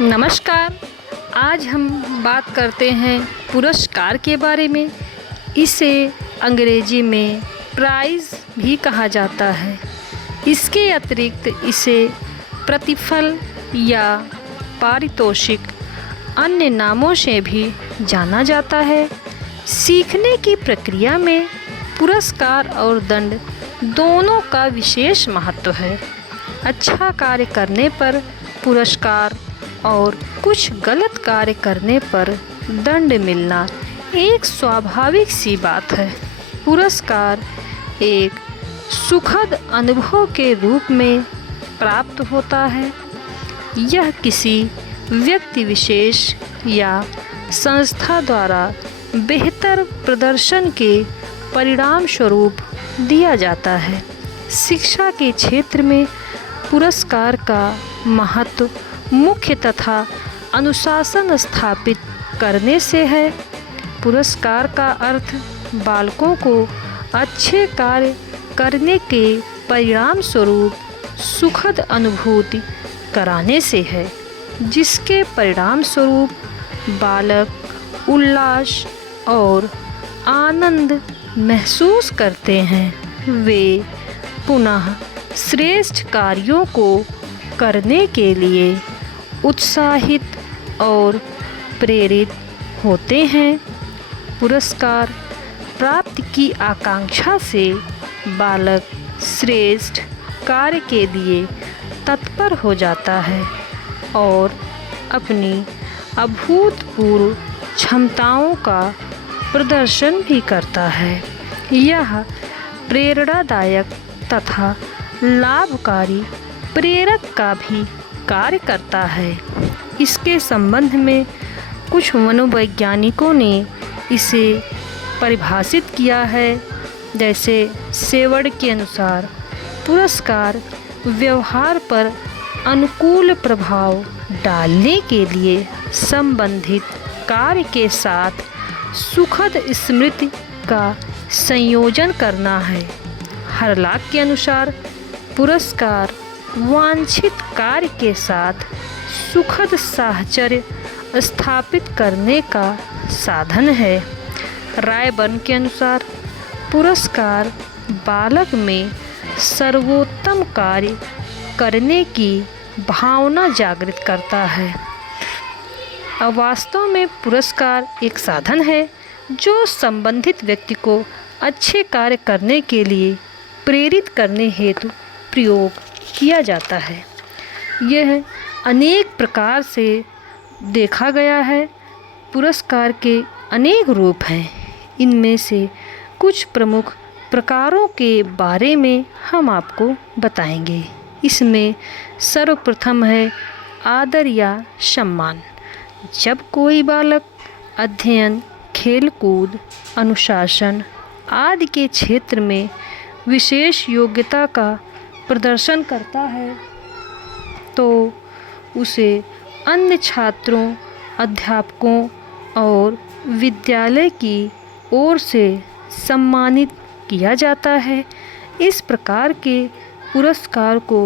नमस्कार। आज हम बात करते हैं पुरस्कार के बारे में। इसे अंग्रेजी में प्राइज़ भी कहा जाता है। इसके अतिरिक्त इसे प्रतिफल या पारितोषिक अन्य नामों से भी जाना जाता है। सीखने की प्रक्रिया में पुरस्कार और दंड दोनों का विशेष महत्व है। अच्छा कार्य करने पर पुरस्कार और कुछ गलत कार्य करने पर दंड मिलना एक स्वाभाविक सी बात है। पुरस्कार एक सुखद अनुभव के रूप में प्राप्त होता है। यह किसी व्यक्ति विशेष या संस्था द्वारा बेहतर प्रदर्शन के परिणाम स्वरूप दिया जाता है। शिक्षा के क्षेत्र में पुरस्कार का महत्व मुख्य तथा अनुशासन स्थापित करने से है। पुरस्कार का अर्थ बालकों को अच्छे कार्य करने के परिणाम स्वरूप सुखद अनुभूति कराने से है, जिसके परिणाम स्वरूप बालक उल्लास और आनंद महसूस करते हैं। वे पुनः श्रेष्ठ कार्यों को करने के लिए उत्साहित और प्रेरित होते हैं। पुरस्कार प्राप्ति की आकांक्षा से बालक श्रेष्ठ कार्य के लिए तत्पर हो जाता है और अपनी अभूतपूर्व क्षमताओं का प्रदर्शन भी करता है। यह प्रेरणादायक तथा लाभकारी प्रेरक का भी कार्य करता है। इसके संबंध में कुछ मनोवैज्ञानिकों ने इसे परिभाषित किया है। जैसे सेवड़ के अनुसार पुरस्कार व्यवहार पर अनुकूल प्रभाव डालने के लिए संबंधित कार्य के साथ सुखद स्मृति का संयोजन करना है। हरलाक के अनुसार पुरस्कार वांछित कार्य के साथ सुखद साहचर्य स्थापित करने का साधन है। रायबर्न के अनुसार पुरस्कार बालक में सर्वोत्तम कार्य करने की भावना जागृत करता है। अब वास्तव में पुरस्कार एक साधन है जो संबंधित व्यक्ति को अच्छे कार्य करने के लिए प्रेरित करने हेतु प्रयोग किया जाता है। यह अनेक प्रकार से देखा गया है। पुरस्कार के अनेक रूप हैं। इनमें से कुछ प्रमुख प्रकारों के बारे में हम आपको बताएंगे। इसमें सर्वप्रथम है आदर या सम्मान। जब कोई बालक अध्ययन, खेलकूद, अनुशासन आदि के क्षेत्र में विशेष योग्यता का प्रदर्शन करता है तो उसे अन्य छात्रों, अध्यापकों और विद्यालय की ओर से सम्मानित किया जाता है। इस प्रकार के पुरस्कार को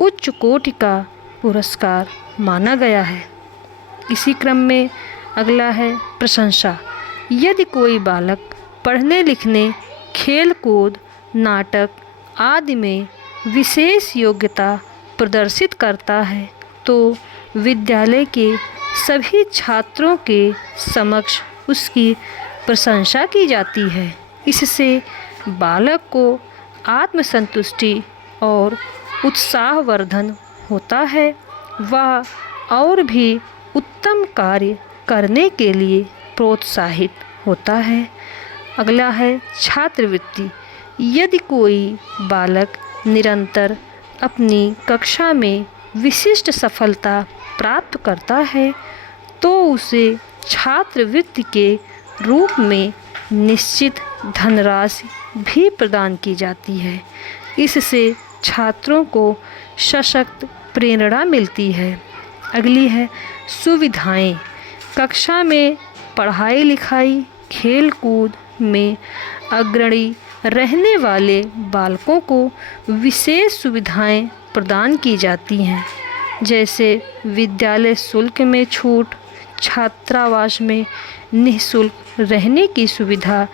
उच्च कोटि का पुरस्कार माना गया है। इसी क्रम में अगला है प्रशंसा। यदि कोई बालक पढ़ने लिखने, खेलकूद, नाटक आदि में विशेष योग्यता प्रदर्शित करता है तो विद्यालय के सभी छात्रों के समक्ष उसकी प्रशंसा की जाती है। इससे बालक को आत्मसंतुष्टि और उत्साहवर्धन होता है। वह और भी उत्तम कार्य करने के लिए प्रोत्साहित होता है। अगला है छात्रवृत्ति। यदि कोई बालक निरंतर अपनी कक्षा में विशिष्ट सफलता प्राप्त करता है तो उसे छात्रवृत्ति के रूप में निश्चित धनराशि भी प्रदान की जाती है। इससे छात्रों को सशक्त प्रेरणा मिलती है। अगली है सुविधाएं। कक्षा में पढ़ाई लिखाई, खेलकूद में अग्रणी रहने वाले बालकों को विशेष सुविधाएं प्रदान की जाती हैं। जैसे विद्यालय शुल्क में छूट, छात्रावास में निःशुल्क रहने की सुविधा,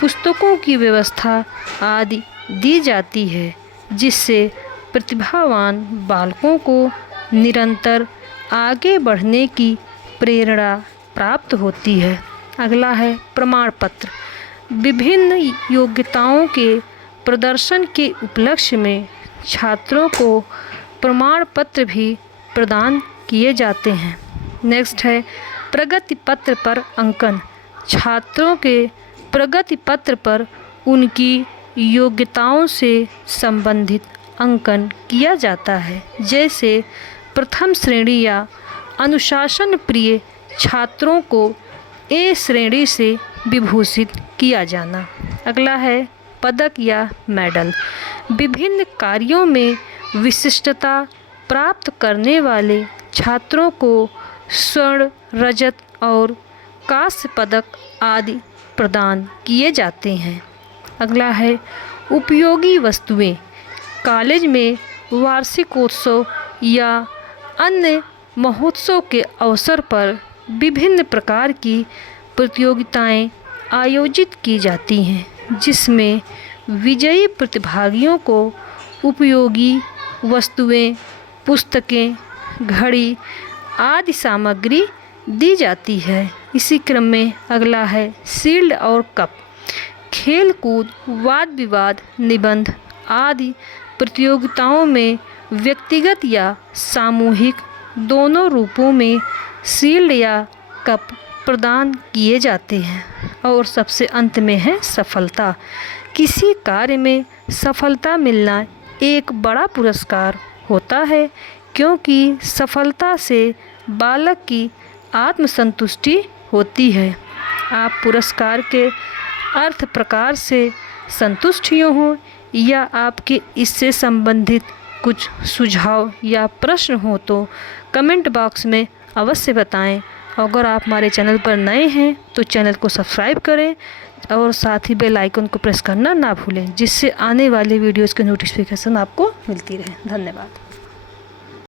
पुस्तकों की व्यवस्था आदि दी जाती है, जिससे प्रतिभावान बालकों को निरंतर आगे बढ़ने की प्रेरणा प्राप्त होती है। अगला है प्रमाण पत्र। विभिन्न योग्यताओं के प्रदर्शन के उपलक्ष्य में छात्रों को प्रमाण पत्र भी प्रदान किए जाते हैं। नेक्स्ट है प्रगति पत्र पर अंकन। छात्रों के प्रगति पत्र पर उनकी योग्यताओं से संबंधित अंकन किया जाता है, जैसे प्रथम श्रेणी या अनुशासन प्रिय छात्रों को ए श्रेणी से विभूषित किया जाना। अगला है पदक या मेडल। विभिन्न कार्यों में विशिष्टता प्राप्त करने वाले छात्रों को स्वर्ण, रजत और कांस्य पदक आदि प्रदान किए जाते हैं। अगला है उपयोगी वस्तुएं। कॉलेज में वार्षिकोत्सव या अन्य महोत्सव के अवसर पर विभिन्न प्रकार की प्रतियोगिताएं आयोजित की जाती हैं, जिसमें विजयी प्रतिभागियों को उपयोगी वस्तुएं, पुस्तकें, घड़ी आदि सामग्री दी जाती है। इसी क्रम में अगला है शील्ड और कप। खेल कूद, वाद विवाद, निबंध आदि प्रतियोगिताओं में व्यक्तिगत या सामूहिक दोनों रूपों में शील्ड या कप प्रदान किए जाते हैं। और सबसे अंत में है सफलता। किसी कार्य में सफलता मिलना एक बड़ा पुरस्कार होता है, क्योंकि सफलता से बालक की आत्मसंतुष्टि होती है। आप पुरस्कार के अर्थ प्रकार से संतुष्ट हो या आपके इससे संबंधित कुछ सुझाव या प्रश्न हो तो कमेंट बॉक्स में अवश्य बताएं। अगर आप हमारे चैनल पर नए हैं तो चैनल को सब्सक्राइब करें और साथ ही बेल आइकन को प्रेस करना ना भूलें, जिससे आने वाले वीडियोज़ के नोटिफिकेशन आपको मिलती रहे। धन्यवाद।